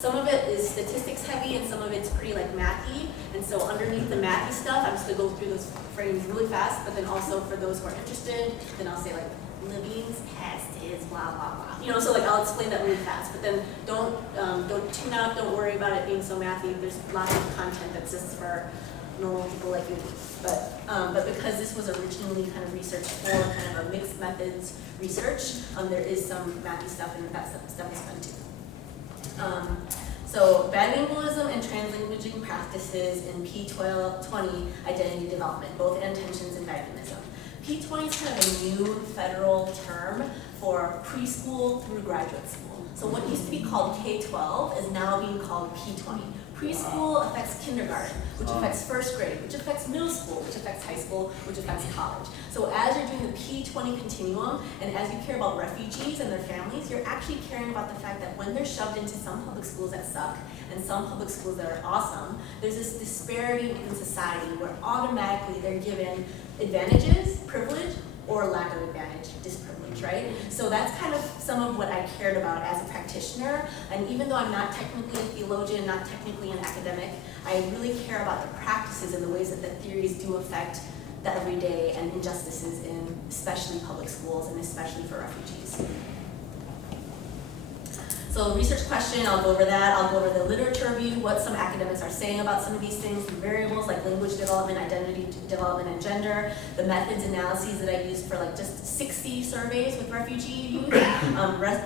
Some of it is statistics heavy and some of it's pretty like mathy. And so underneath the mathy stuff, I'm just gonna go through those frames really fast, but then also for those who are interested, then I'll say like Levine's test is blah, blah, blah. You know, so like I'll explain that really fast, but then don't tune out, don't worry about it being so mathy. There's lots of content that's just for normal people like you. But because this was originally kind of research for kind of a mixed methods research, there is some mathy stuff and that stuff is fun too. So bilingualism and translanguaging practices in P20 identity development, both intentions and dynamism. P20 is kind of a new federal term for preschool through graduate school. So what used to be called K-12 is now being called P20. Preschool affects kindergarten, which affects first grade, which affects middle school, which affects high school, which affects college. So as you're doing the P20 continuum, and as you care about refugees and their families, you're actually caring about the fact that when they're shoved into some public schools that suck, and some public schools that are awesome, there's this disparity in society where automatically they're given advantages, privilege, or lack of advantage, disprivilege, right? So that's kind of some of what I cared about as a practitioner. And even though I'm not technically a theologian, not technically an academic, I really care about the practices and the ways that the theories do affect the everyday and injustices in especially public schools and especially for refugees. So research question, I'll go over that. I'll go over the literature review, what some academics are saying about some of these things, the variables like language development, identity development, and gender, the methods analyses that I used for like just 60 surveys with refugee youth,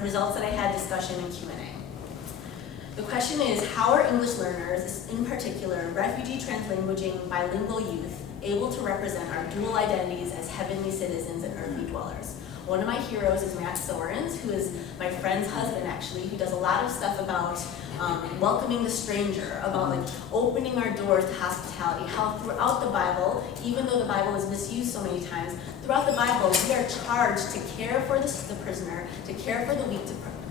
results that I had, discussion, and Q&A. The question is, how are English learners, in particular refugee, translanguaging, bilingual youth, able to represent our dual identities as heavenly citizens and earthly dwellers? One of my heroes is Matt Soerens, who is my friend's husband actually, who does a lot of stuff about welcoming the stranger, about like opening our doors to hospitality, how throughout the Bible, even though the Bible is misused so many times, throughout the Bible we are charged to care for the prisoner, to care for the weak,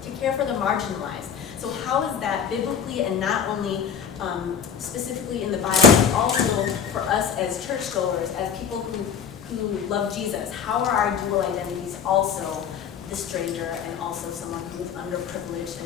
to care for the marginalized. So how is that biblically and not only specifically in the Bible, but also for us as churchgoers, as people who love Jesus? How are our dual identities also the stranger and also someone who is underprivileged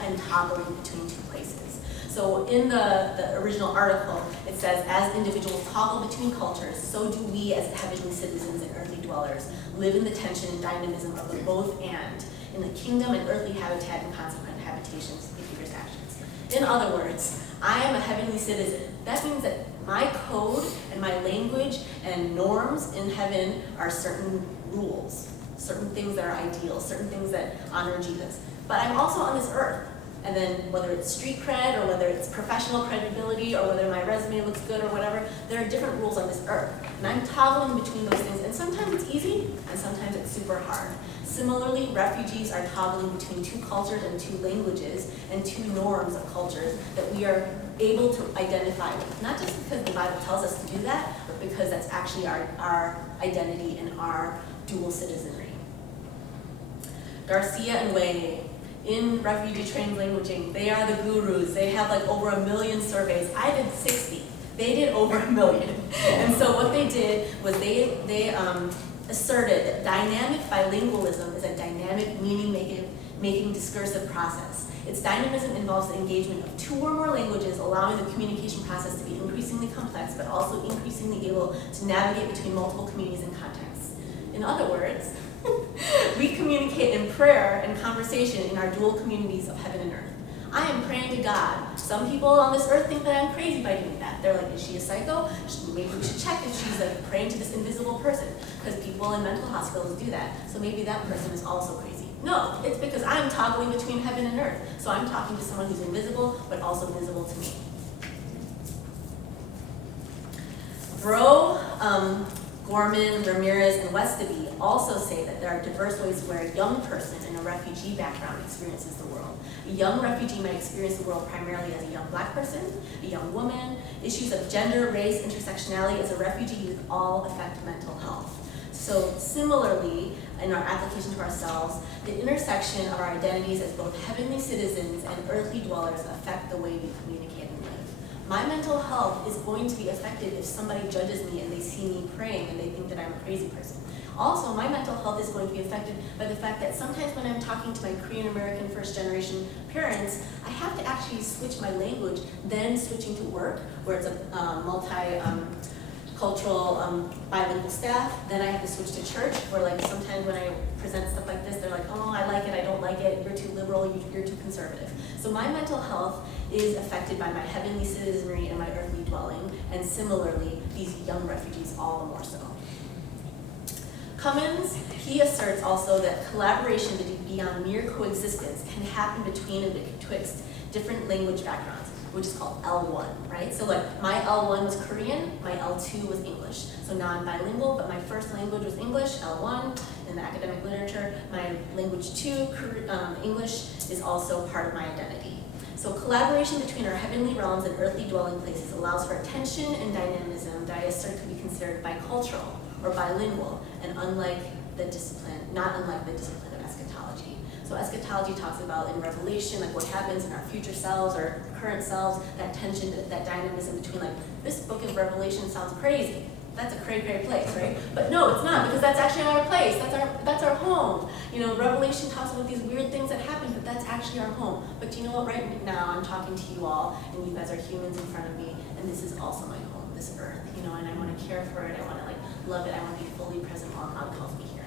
and toggling between two places? So in the original article, it says, as individuals toggle between cultures, so do we as heavenly citizens and earthly dwellers live in the tension and dynamism of the both and in the kingdom and earthly habitat and consequent habitations, behaviors, actions. In other words, I am a heavenly citizen. That means that my code and my language and norms in heaven are certain rules, certain things that are ideal, certain things that honor Jesus. But I'm also on this earth. And then whether it's street cred or whether it's professional credibility or whether my resume looks good or whatever, there are different rules on this earth. And I'm toggling between those things. And sometimes it's easy and sometimes it's super hard. Similarly, refugees are toggling between two cultures and two languages and two norms of cultures that we are able to identify with. Not just because the Bible tells us to do that, but because that's actually our identity and our dual citizenry. Garcia and Wei, in refugee translanguaging, they are the gurus. They have like over 1 million surveys. I did 60. They did over 1 million. And so what they did was they asserted that dynamic bilingualism is a dynamic meaning-making discursive process. Its dynamism involves the engagement of 2 or more languages, allowing the communication process to be increasingly complex, but also increasingly able to navigate between multiple communities and contexts. In other words, we communicate in prayer and conversation in our dual communities of heaven and earth. I am praying to God. Some people on this earth think that I'm crazy by doing that. They're like, is she a psycho? Maybe we should check if she's like praying to this invisible person, because people in mental hospitals do that. So maybe that person is also crazy. No, it's because I'm toggling between heaven and earth. So I'm talking to someone who's invisible, but also visible to me. Bro, Gorman, Ramirez, and Westaby also say that there are diverse ways where a young person in a refugee background experiences the world. A young refugee might experience the world primarily as a young black person, a young woman. Issues of gender, race, intersectionality as a refugee youth all affect mental health. So similarly, in our application to ourselves, the intersection of our identities as both heavenly citizens and earthly dwellers affect the way we communicate and live. My mental health is going to be affected if somebody judges me and they see me praying and they think that I'm a crazy person. Also, my mental health is going to be affected by the fact that sometimes when I'm talking to my Korean American first generation parents, I have to actually switch my language, then switching to work, where it's a multi-cultural bilingual staff. Then I have to switch to church, where like sometimes when I present stuff like this, they're like, oh, I like it, I don't like it, you're too liberal, you're too conservative. So my mental health is affected by my heavenly citizenry and my earthly dwelling, and similarly, these young refugees all the more so. Cummins, he asserts also that collaboration beyond mere coexistence can happen between and betwixt different language backgrounds, which is called L1, right? So like my L1 was Korean, my L2 was English. So now I'm bilingual, but my first language was English, L1, in the academic literature. My language 2, English, is also part of my identity. So collaboration between our heavenly realms and earthly dwelling places allows for tension and dynamism that I assert could be considered bicultural or bilingual, and not unlike the discipline of eschatology. So eschatology talks about in Revelation, like what happens in our future selves or current selves, that tension, that dynamism between like, this book of Revelation sounds crazy. That's a crazy place, right? But no, it's not, because that's actually our place, that's our home. You know, Revelation talks about these weird things that happen, but that's actually our home. But do you know what, right now I'm talking to you all, and you guys are humans in front of me, and this is also my home, this earth, you know, and I want to care for it, I want to like love it, I want to be fully present while God calls me here.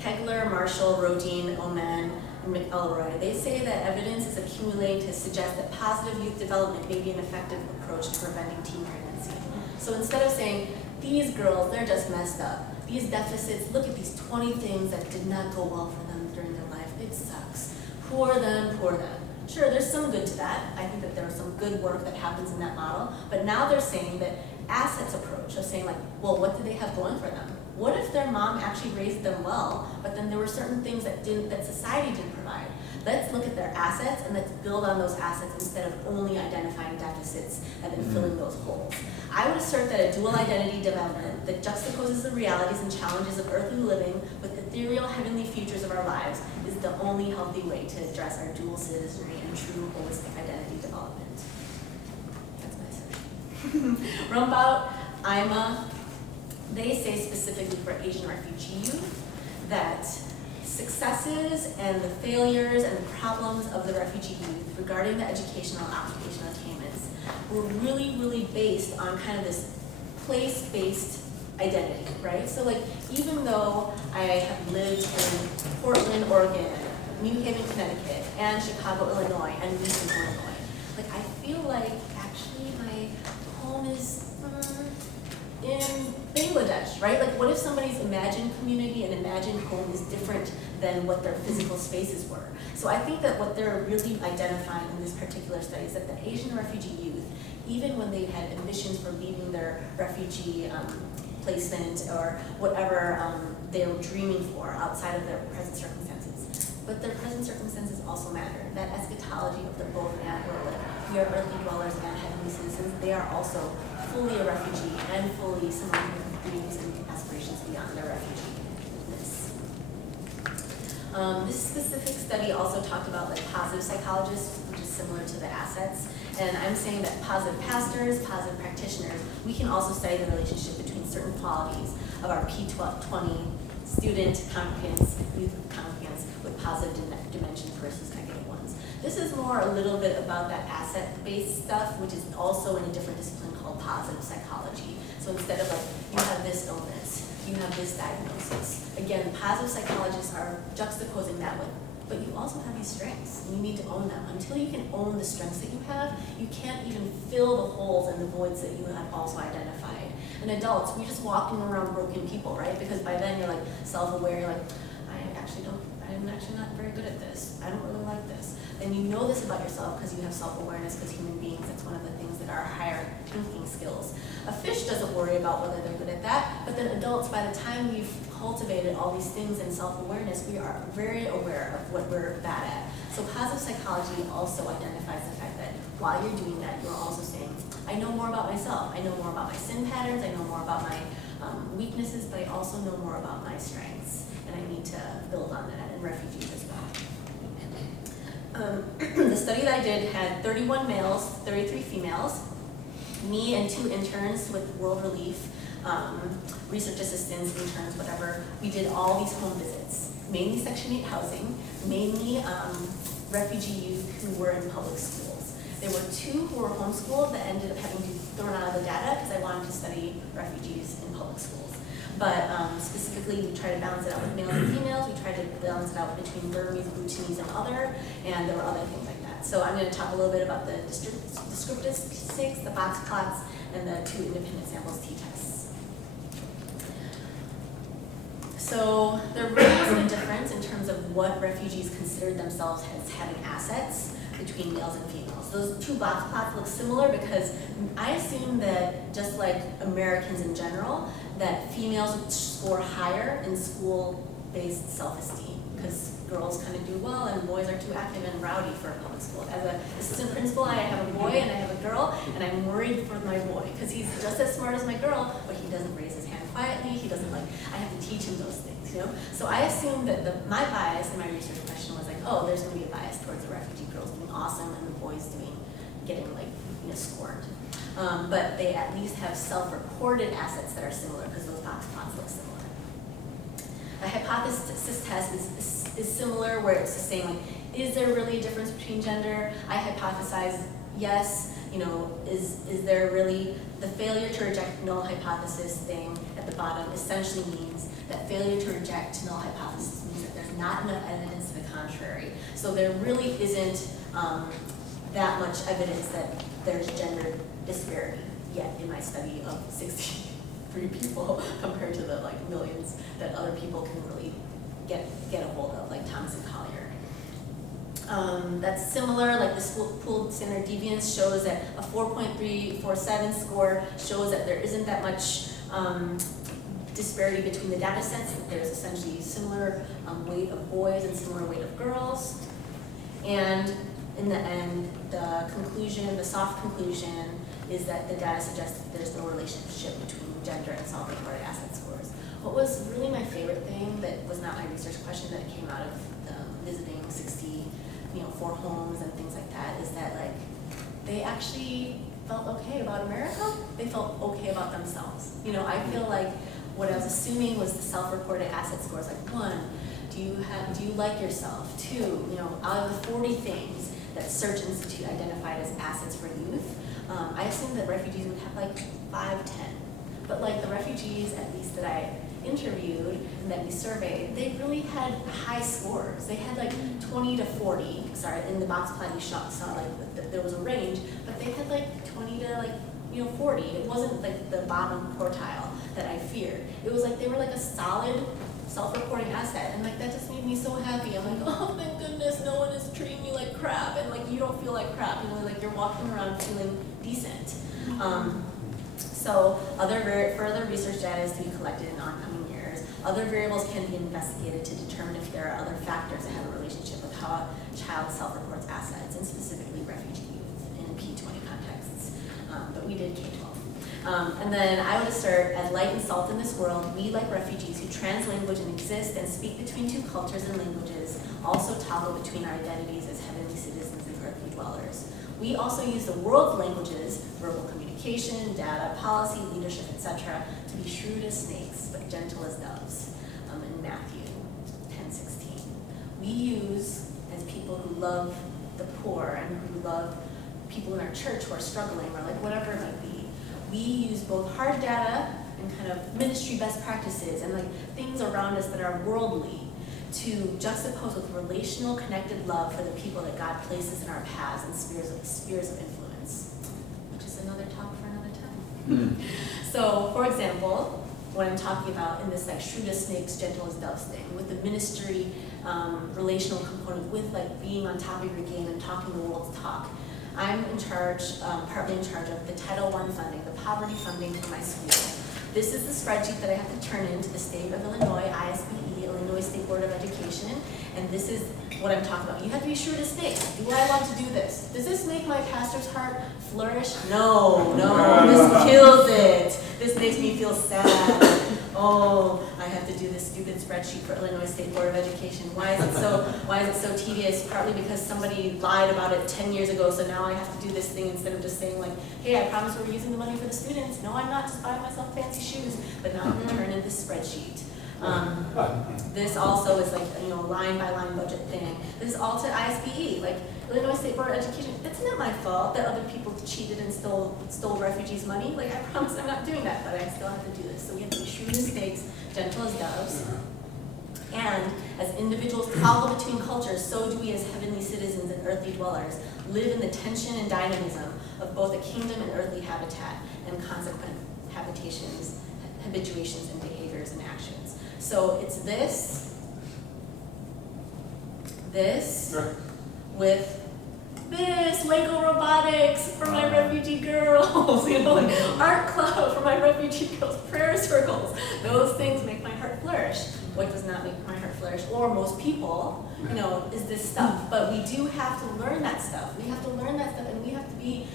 Kegler, Marshall, Rodin, Oman, and McElroy, they say that evidence is accumulating to suggest that positive youth development may be an effective approach to preventing teen pregnancy. So instead of saying, these girls, they're just messed up, these deficits, look at these 20 things that did not go well for them during their life, it sucks. Poor them, poor them. Sure, there's some good to that. I think that there's some good work that happens in that model, but now they're saying that assets approach of saying like, well, what do they have going for them? What if their mom actually raised them well, but then there were certain things that society didn't provide? Let's look at their assets and let's build on those assets instead of only identifying deficits and then filling those holes. I would assert that a dual identity development that juxtaposes the realities and challenges of earthly living with ethereal heavenly futures of our lives is the only healthy way to address our dual citizenry and true holistic identity development. That's my assertion. Rumbaut, Ima, they say specifically for Asian refugee youth that successes and the failures and the problems of the refugee youth regarding the educational and occupational attainments were really, really based on kind of this place-based identity, right? So like, even though I have lived in Portland, Oregon, New Haven, Connecticut, and Chicago, Illinois, and Leeson, Illinois, like I feel like actually my home is in Bangladesh, right? Like what if somebody's imagined community and imagined home is different than what their physical spaces were? So I think that what they're really identifying in this particular study is that the Asian refugee youth, even when they had ambitions for leaving their refugee placement or whatever they were dreaming for outside of their present circumstances, but their present circumstances also matter. That eschatology of the both and where we are earthly dwellers and heavenly citizens, they are also fully a refugee and fully someone with dreams and aspirations beyond their refugeeness. This specific study also talked about like positive psychologists, which is similar to the assets. And I'm saying that positive pastors, positive practitioners, we can also study the relationship between certain qualities of our P20 student congregants, youth congregants with positive dimensions versus negative ones. This is more a little bit about that asset-based stuff, which is also in a different discipline called positive psychology. So instead of like, you have this illness, you have this diagnosis. Again, positive psychologists are juxtaposing that with, but you also have these strengths, and you need to own them. Until you can own the strengths that you have, you can't even fill the holes and the voids that you have also identified. And adults, we're just walking around broken people, right? Because by then you're like self-aware, you're like, I'm actually not very good at this. I don't really like this. And you know this about yourself because you have self-awareness, because human beings, that's one of the things that are higher thinking skills. A fish doesn't worry about whether they're good at that, but then adults, by the time we've cultivated all these things in self-awareness, we are very aware of what we're bad at. So positive psychology also identifies the fact that while you're doing that, you're also saying, I know more about myself, I know more about my sin patterns, I know more about my weaknesses, but I also know more about my strengths, and I need to build on that in refugees as well. The study that I did had 31 males, 33 females, me and 2 interns with World Relief research assistants, interns, whatever. We did all these home visits, mainly Section 8 housing, mainly refugee youth who were in public schools. There were 2 who were homeschooled that ended up having to be thrown out of the data because I wanted to study refugees in public schools. But specifically, we tried to balance it out with males and females. We tried to balance it out between Burmese, Bhutanese, and other, and there were other things like that. So I'm going to talk a little bit about the descriptive statistics, the box plots, and the 2 independent samples t-tests. So there really isn't a difference in terms of what refugees considered themselves as having assets between males and females. Those 2 box plots look similar because I assume that, just like Americans in general, that females would score higher in school-based self-esteem because girls kind of do well and boys are too active and rowdy for public school. As an assistant principal, I have a boy and I have a girl, and I'm worried for my boy because he's just as smart as my girl, but he doesn't raise his hand quietly. He doesn't I have to teach him those things, you know? So I assume that my bias in my research question was oh, there's going to be a bias towards the refugee girls doing awesome and the boys getting scorned. But they at least have self-reported assets that are similar because those box plots look similar. A hypothesis test is similar where it's the same, is there really a difference between gender? I hypothesize yes, is there really, the failure to reject null hypothesis thing at the bottom essentially means that failure to reject null hypothesis means that there's not enough evidence to the contrary. So there really isn't that much evidence that there's gender disparity yet in my study of 63 people compared to the millions that other people can really get a hold of, like Thomas and Collier. That's similar, the pooled standard deviance shows that a 4.347 score shows that there isn't that much disparity between the data sets. There's essentially similar weight of boys and similar weight of girls. And in the end, the conclusion, the soft conclusion, is that the data suggests that there's no relationship between gender and self-reported asset scores. What was really my favorite thing that was not my research question that came out of visiting 64 homes and things like that is that they actually felt okay about America. They felt okay about themselves. I feel like what I was assuming was the self-reported asset scores. 1, do you like yourself? 2, out of the 40 things that Search Institute identified as assets for youth, I assumed that refugees would have 5, 10. But the refugees, at least that I interviewed and that we surveyed, they really had high scores. They had 20 to 40. Sorry, in the box plot you saw there was a range, but they had 20 to 40. It wasn't the bottom quartile that I feared. It was they were a solid self-reporting asset, and that just made me so happy. I'm oh, thank goodness no one is treating me like crap, and you don't feel like crap. You're walking around feeling decent. So further research data is to be collected in oncoming years. Other variables can be investigated to determine if there are other factors that have a relationship with how a child self-reports assets, and specifically refugee youth in P20 contexts. But we did K-12. And then I would assert, as light and salt in this world, we, like refugees who translanguage and exist and speak between 2 cultures and languages, also toggle between our identities as heavenly citizens and earthly dwellers. We also use the world's languages, verbal communication, data, policy, leadership, etc., to be shrewd as snakes, but gentle as doves, in Matthew 10:16. We use, as people who love the poor and who love people in our church who are struggling, or whatever it might be, we use both hard data and kind of ministry best practices and things around us that are worldly to juxtapose with relational connected love for the people that God places in our paths and spheres of influence, which is another talk for another time. So, for example, what I'm talking about in this shrewd as snakes, gentle as doves thing, with the ministry relational component, with being on top of your game and talking the world's talk, I'm in charge, partly in charge of the Title I funding, the poverty funding for my school. This is the spreadsheet that I have to turn into the state of Illinois, ISBE, Illinois State Board of Education, and this is what I'm talking about. You have to be sure to stay. Do I want to do this? Does this make my pastor's heart flourish? No, this kills it. This makes me feel sad. oh, I have to do this stupid spreadsheet for Illinois State Board of Education. Why is it so tedious? Partly because somebody lied about it 10 years ago, so now I have to do this thing instead of just saying like, hey, I promise we're using the money for the students. No, I'm not just buying myself fancy shoes, but now I'm going to turn in this spreadsheet. This also is like, you know, line by line budget thing. This is all to ISBE, like Illinois State Board of Education. It's not my fault that other people cheated and stole refugees' money. Like, I promise I'm not doing that, but I still have to do this. So we have to be shrewd as snakes, gentle as doves. And as individuals toggle between cultures, so do we as heavenly citizens and earthly dwellers live in the tension and dynamism of both a kingdom and earthly habitat and consequent habitations, habituations, and behaviors and actions. So it's this with this Lego robotics for my refugee girls, you know, like art club for my refugee girls, prayer circles. Those things make my heart flourish. What does not make my heart flourish, or most people, you know, is this stuff. But we do have to learn that stuff. We have to learn that stuff, and we have to be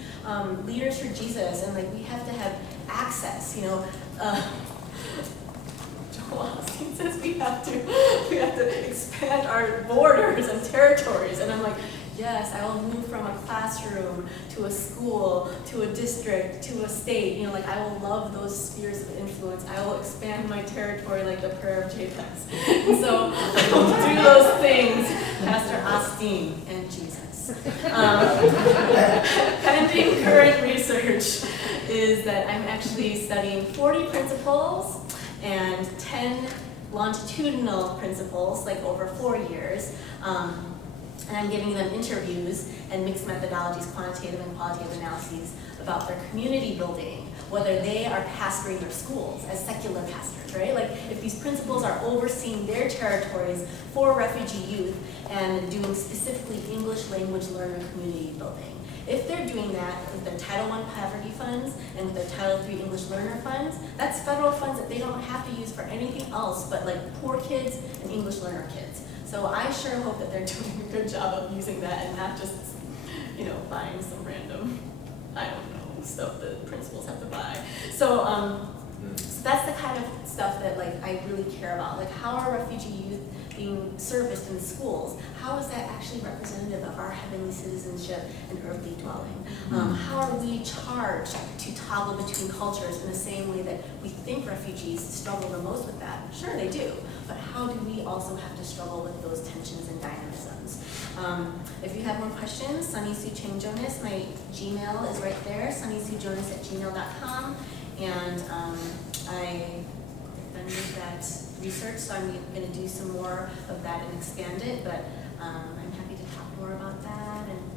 leaders for Jesus, and like we have to have access, you know. Austin says we have to expand our borders and territories, and I'm like, yes, I will move from a classroom to a school to a district to a state. You know, like I will love those spheres of influence. I will expand my territory like the prayer of Jabez. And so I will do those things, Pastor Austin and Jesus. Pending current research is that I'm actually studying 40 principles and 10 longitudinal principles, like over 4 years. And I'm giving them interviews and mixed methodologies, quantitative and qualitative analyses about their community building, whether they are pastoring their schools as secular pastors, right? Like if these principles are overseeing their territories for refugee youth and doing specifically English language learner community building. If they're doing that with their Title I poverty funds and with their Title III English learner funds, that's federal funds that they don't have to use for anything else but like poor kids and English learner kids. So I sure hope that they're doing a good job of using that and not just, you know, buying some random, I don't know, stuff that principals have to buy. So, so that's the kind of stuff that like I really care about. Like how are refugee youth being serviced in schools? How is that actually representative of our heavenly citizenship and earthly dwelling? How are we charged to toggle between cultures in the same way that we think refugees struggle the most with that? Sure, they do. But how do we also have to struggle with those tensions and dynamisms? If you have more questions, Sunny Sue Chang Jonas, my Gmail is right there, sunnysuejonas@gmail.com. And I've done that research, so I'm going to do some more of that and expand it, but I'm happy to talk more about that and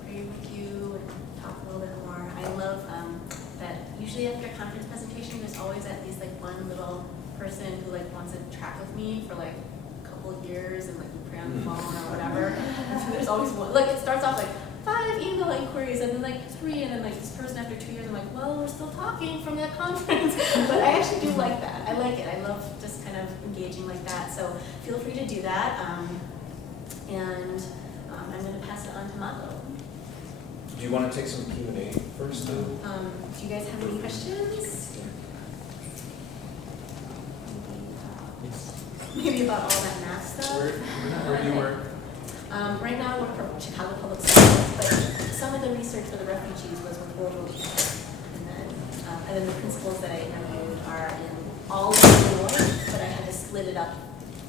pray with you and talk a little bit more. I love that usually after a conference presentation, there's always at least like one little person who like wants to track with me for like a couple of years and like we pray on the phone or whatever. And so there's always one, like it starts off like 5 email inquiries and then like 3 and then like this person after 2 years I'm like, well, we're still talking from that conference. But I actually do like that. I like it. I love just kind of engaging like that. So feel free to do that. And I'm going to pass it on to Mako. Do you want to take some Q&A first? Do you guys have any questions? Maybe about all that math stuff? Where do you work? Right now I work for Chicago Public Schools, but some of the research for the refugees was with World War II. And then the principles that I interviewed are in all of Illinois, but I had to split it up.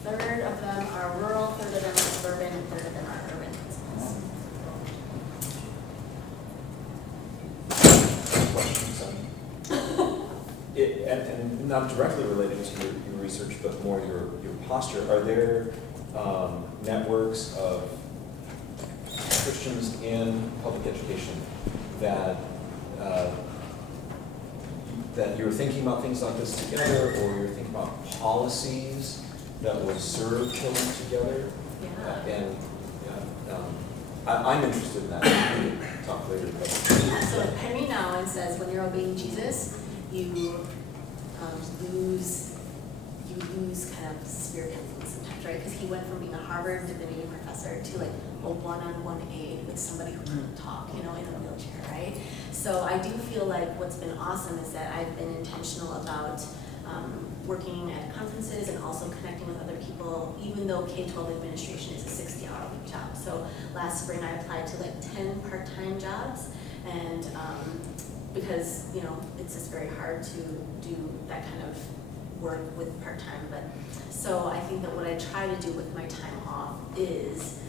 1/3 of them are rural, 1/3 of them are suburban, and 1/3 of them are urban principles. And not directly related to your research, but more your posture. Are there networks of Christians in public education that that you're thinking about things like this together, or you're thinking about policies that will serve children together? Yeah. I'm interested in that. We'll talk later. Yeah, so Henry Nouwen says when you're obeying Jesus, you lose kind of spirit influence sometimes, right? Because he went from being a Harvard divinity professor to like a one-on-one aide with somebody who couldn't talk, you know, in a wheelchair, right? So I do feel like what's been awesome is that I've been intentional about working at conferences and also connecting with other people, even though K-12 administration is a 60-hour-a-week job. So last spring I applied to like 10 part-time jobs, and because it's just very hard to do that kind of work with part-time. But so I think that what I try to do with my time off is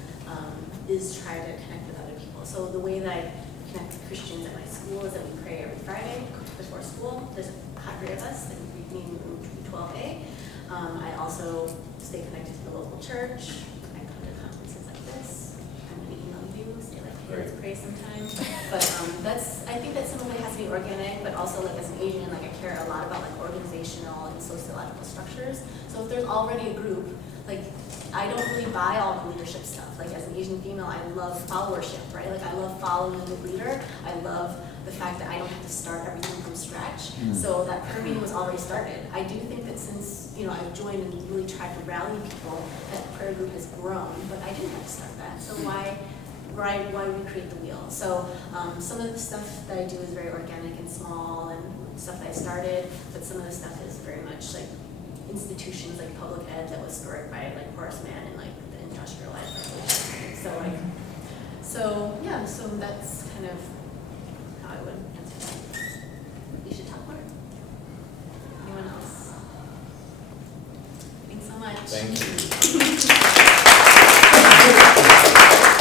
try to connect with other people. So the way that I connect with Christians at my school is that we pray every Friday before school. There's a cadre of us that we meet in room 12A. I also stay connected to the local church. I come to conferences like this. I'm going to email you, say like, hey, let's pray sometime. But I think that some of it has to be organic, but also like as an Asian, like I care a lot about like organizational and sociological structures. So if there's already a group, like I don't really buy all the leadership stuff. Like as an Asian female, I love followership, right? Like I love following the leader. I love the fact that I don't have to start everything from scratch. So that prayer meeting was already started. I do think that since I've joined and really tried to rally people, that prayer group has grown, but I didn't have to start that. So why recreate the wheel? So some of the stuff that I do is very organic and small and stuff that I started, but some of the stuff is very much like institutions like public ed that was started by like Horace Mann and like the industrialized revolution. So that's kind of how I would answer that. You should talk more. Anyone else? Thanks so much. Thank you.